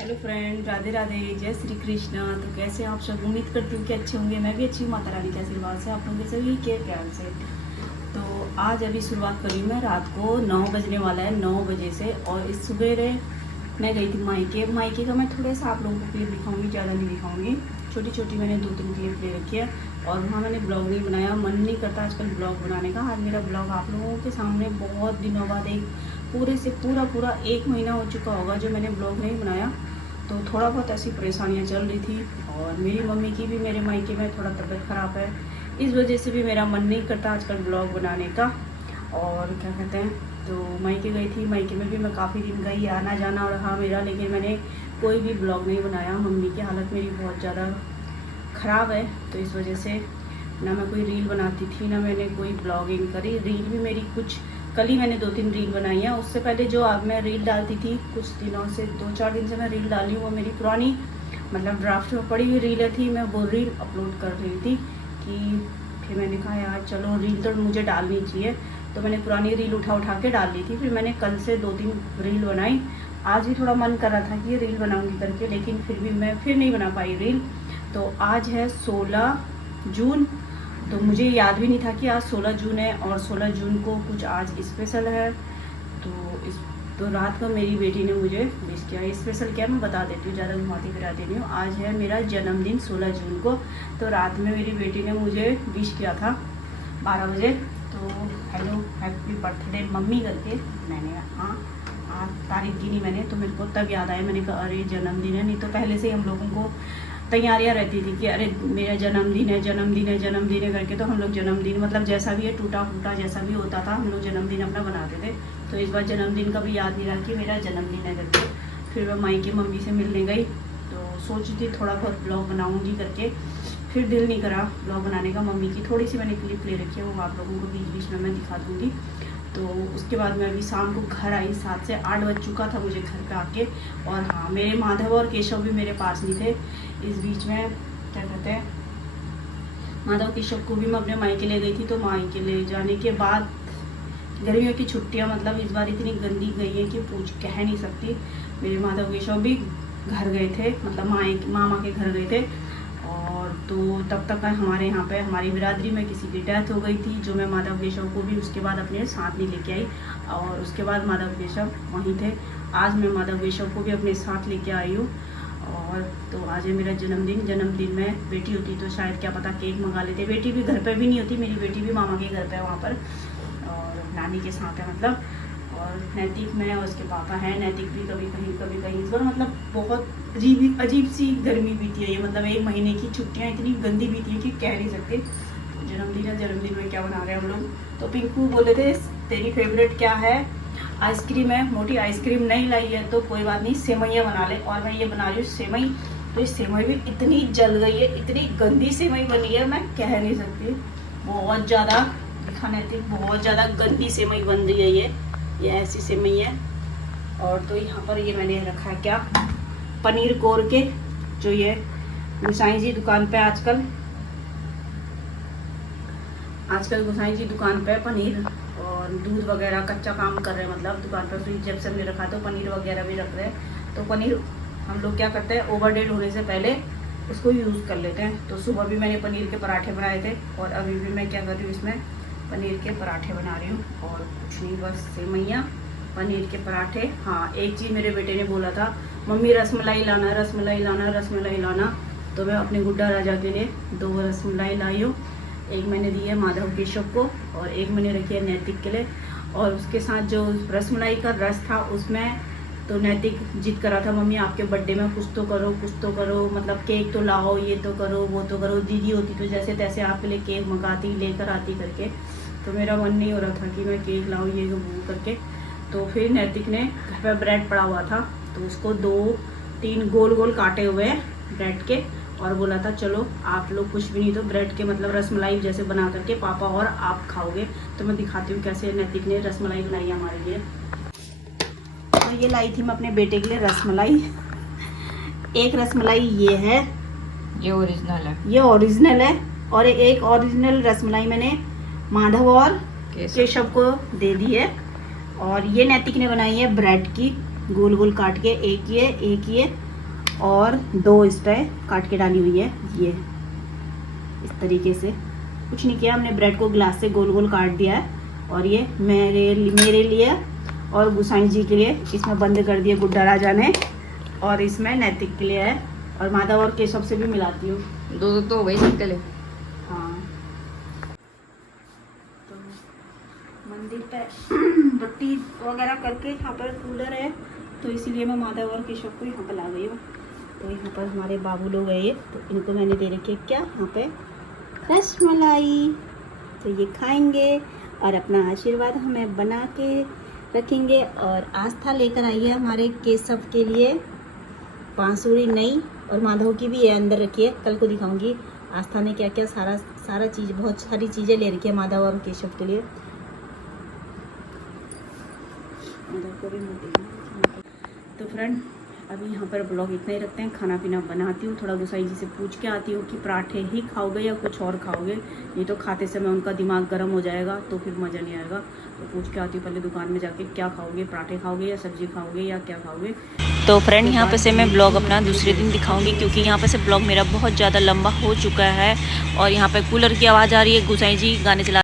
Hello friend, Radhe Radhe, जय श्री कृष्णा। तो कैसे हैं आप सब? उम्मीद करती हूँ कि अच्छे होंगे। मैं भी अच्छी हूँ, माता रानी के आशीर्वाद से, आप लोगों के सभी के प्यार से। तो आज अभी शुरुआत करी मैं, रात को 9 बजने वाला है, 9 बजे से। और इस सवेरे मैं गई थी मायके का मैं थोड़ा सा आप लोगों को क्लिप दिखाऊंगी, ज़्यादा नहीं दिखाऊंगी। छोटी छोटी मैंने 2-3 क्लिप ले रखी है और वहाँ मैंने ब्लॉग नहीं बनाया। मन नहीं करता आजकल ब्लॉग बनाने का। आज मेरा ब्लॉग आप लोगों के सामने बहुत दिनों बाद, एक पूरे से पूरा 1 महीना हो चुका होगा जो मैंने ब्लॉग नहीं बनाया। तो थोड़ा बहुत ऐसी परेशानियां चल रही थी और मेरी मम्मी की भी मेरे मायके में थोड़ा तबीयत ख़राब है, इस वजह से भी मेरा मन नहीं करता आजकल ब्लॉग बनाने का। और क्या कहते हैं, तो मायके गई थी, मायके में भी मैं काफ़ी दिन गई, आना जाना रहा मेरा, लेकिन मैंने कोई भी ब्लॉग नहीं बनाया। मम्मी की हालत मेरी बहुत ज़्यादा ख़राब है, तो इस वजह से ना मैं कोई रील बनाती थी, ना मैंने कोई ब्लॉगिंग करी। रील भी मेरी कुछ कल ही मैंने 2-3 रील बनाई है। उससे पहले जो अब मैं रील डालती थी, कुछ दिनों से 2-4 दिन से मैं रील डाली हूँ, वो मेरी पुरानी मतलब ड्राफ्ट में पड़ी हुई रीलें थी। मैं वो रील अपलोड कर रही थी कि फिर मैंने कहा यार चलो रील तो मुझे डालनी चाहिए, तो मैंने पुरानी रील उठा के डाल ली थी। फिर मैंने कल से 2-3 रील बनाई। आज भी थोड़ा मन कर रहा था कि रील बनाऊँगी करके, लेकिन फिर भी मैं फिर नहीं बना पाई रील। तो आज है 16 जून, तो मुझे याद भी नहीं था कि आज 16 जून है और 16 जून को कुछ आज स्पेशल है। तो रात को मेरी बेटी ने मुझे विश किया। स्पेशल क्या मैं बता देती हूँ, ज़्यादा घुमाती फिराती नहीं हूँ। आज है मेरा जन्मदिन 16 जून को। तो रात में मेरी बेटी ने मुझे विश किया था 12 बजे। तो हेलो हैप्पी बर्थडे मम्मी करके मैंने हाँ तारीख गिनी मैंने, तो मेरे को तब याद आया। मैंने कहा अरे जन्मदिन है, नहीं तो पहले से ही हम लोगों को तैयारियां रहती थी कि अरे मेरा जन्मदिन है करके। तो हम लोग जन्मदिन मतलब जैसा भी है, टूटा फूटा जैसा भी होता था, हम लोग जन्मदिन अपना बनाते थे। तो इस बार जन्मदिन का भी याद नहीं रहा कि मेरा जन्मदिन है करके। फिर मैं मायके मम्मी से मिलने गई, तो सोची थी थोड़ा बहुत ब्लॉग बनाऊंगी करके, फिर दिल नहीं करा ब्लॉग बनाने का। मम्मी की थोड़ी सी मैंने क्लिप ले रखी है, वो आप लोगों को बीच बीच में मैं दिखा दूँगी। तो उसके बाद मैं अभी शाम को घर आई, 7 से 8 बज चुका था मुझे घर पे आके। और हाँ, मेरे माधव और केशव भी मेरे पास नहीं थे। इस बीच में क्या कहते हैं, माधव केशव को भी मैं अपने मायके ले गई थी। तो मायके ले जाने के बाद गर्मियों की छुट्टियां मतलब इस बार इतनी गंदी गई है कि पूछ कह नहीं सकती। मेरे माधव केशव भी घर गए थे, मतलब मामा के घर गए थे। और तो तब तक हमारे यहाँ पे हमारी बिरादरी में किसी की डेथ हो गई थी, जो मैं माधव केशव को भी उसके बाद अपने साथ नहीं लेके आई। और उसके बाद माधव केशव वहीं थे। आज मैं माधव केशव को भी अपने साथ लेके आई हूँ। और तो आज है मेरा जन्मदिन में बेटी होती तो शायद क्या पता केक मंगा लेते। बेटी भी घर पे भी नहीं होती, मेरी बेटी भी मामा के घर पे है वहाँ पर, और नानी के साथ है मतलब। और नैतिक में और उसके पापा हैं। नैतिक भी कभी कहीं इस बार मतलब बहुत अजीब सी गर्मी बीती है ये, मतलब 1 महीने की छुट्टियाँ इतनी गंदी बीती है कि कह नहीं सकते। जन्मदिन में क्या बना रहे हैं हम लोग। तो पिंकू बोले थे तेरी फेवरेट क्या है, आइसक्रीम है। मोटी आइसक्रीम नहीं लाई है तो कोई बात नहीं, सेवइयाँ बना ले। और मैं ये बना रही हूँ सेवई। तो इस सेवई भी इतनी जल गई है, इतनी गंदी सेवई बनी है, मैं कह नहीं सकती। बहुत ज़्यादा दिखाने थी, बहुत ज़्यादा गंदी सेवई बन रही है ये ऐसी सेवई है। और तो यहाँ पर ये मैंने रखा है क्या, पनीर कोर के, जो ये गुसाई जी दुकान पे आजकल गुसाई जी दुकान पे पनीर और दूध वगैरह कच्चा काम कर रहे हैं, मतलब दुकान पर फ्रिज जब से हमने रखा तो पनीर वगैरह भी रख रहे हैं। तो पनीर हम लोग क्या करते हैं, ओवरडेट होने से पहले उसको यूज़ कर लेते हैं। तो सुबह भी मैंने पनीर के पराठे बनाए थे और अभी भी मैं क्या कर रही हूँ, इसमें पनीर के पराठे बना रही हूँ। और कुछ नहीं, बस सेवइयाँ, पनीर के पराठे। हाँ, एक चीज़ मेरे बेटे ने बोला था, मम्मी रसमलाई लाना। तो मैं अपने गुड्डा राजा के लिए 2 रसमलाई लाई हूँ। एक मैंने दी है माधव केशव को और एक मैंने रखी है नैतिक के लिए। और उसके साथ जो रसमलाई का रस था उसमें तो नैतिक जिद करा था, मम्मी आपके बर्थडे में कुछ तो करो, मतलब केक तो लाओ, ये तो करो, वो तो करो। दीदी होती तो जैसे तैसे आपके लिए केक मंगाती, लेकर आती करके। तो मेरा मन नहीं हो रहा था कि मैं केक लाऊँ ये वो करके। तो फिर नैतिक ने घर पर ब्रेड पड़ा हुआ था, तो उसको 2-3 गोल काटे हुए ब्रेड के, और बोला था चलो आप लोग कुछ भी नहीं तो ब्रेड के मतलब रसमलाई जैसे बना करके पापा और आप खाओगे। तो मैं दिखाती हूँ कैसे नैतिक ने रसमलाई बनाई है हमारे लिए। तो ये लाई थी मैं अपने बेटे के लिए रसमलाई। एक रसमलाई ये है, ये ओरिजिनल है। और एक ओरिजिनल रसमलाई मैंने माधव और केशव को दे दी है। और ये नैतिक ने बनाई है ब्रेड की, गोल काट के, एक ये और 2 इस पर काट के डाली हुई है। ये इस तरीके से कुछ नहीं किया हमने, ब्रेड को ग्लास से गोल गोल काट दिया है। और ये मेरे लिए और गुसाई जी के लिए इसमें बंद कर दिए गुड्डा राजा ने, और इसमें नैतिक के लिए है, और माधव और केशव से भी मिलाती हूँ। 2 तो वही सबके लिए। हाँ, तो मंदिर पे बत्ती वगैरह करके यहाँ पर कूलर है, तो इसीलिए मैं माधव और केशव को यहाँ पर ला गई हूँ। तो यहाँ पर हमारे बाबू लोग हैं ये, तो इनको मैंने दे रखी है क्या यहाँ पे रसमलाई, तो ये खाएंगे और अपना आशीर्वाद हमें बना के रखेंगे। और आस्था लेकर आई है हमारे केशव के लिए बांसुरी नई, और माधव की भी है अंदर रखी है, कल को दिखाऊंगी आस्था ने क्या क्या सारा चीज़, बहुत सारी चीज़ें ले रखी है माधव और केशव के लिए। माधव को भी मिलती। तो फ्रेंड अभी यहाँ पर ब्लॉग इतना ही रखते हैं, खाना पीना बनाती हूँ, थोड़ा गुसाई जी से पूछ के आती हूँ कि पराठे ही खाओगे या कुछ और खाओगे, नहीं तो खाते समय उनका दिमाग गर्म हो जाएगा तो फिर मज़ा नहीं आएगा। तो पूछ के आती हूँ पहले दुकान में जाके, क्या खाओगे, पराठे खाओगे या सब्जी खाओगे या क्या खाओगे। तो फ्रेंड यहाँ पे से मैं ब्लॉग अपना दूसरे दिन दिखाऊंगी, क्योंकि यहाँ पे से ब्लॉग मेरा बहुत ज़्यादा लंबा हो चुका है। और यहाँ पे कूलर की आवाज़ आ रही है, गुसाई जी गाने चला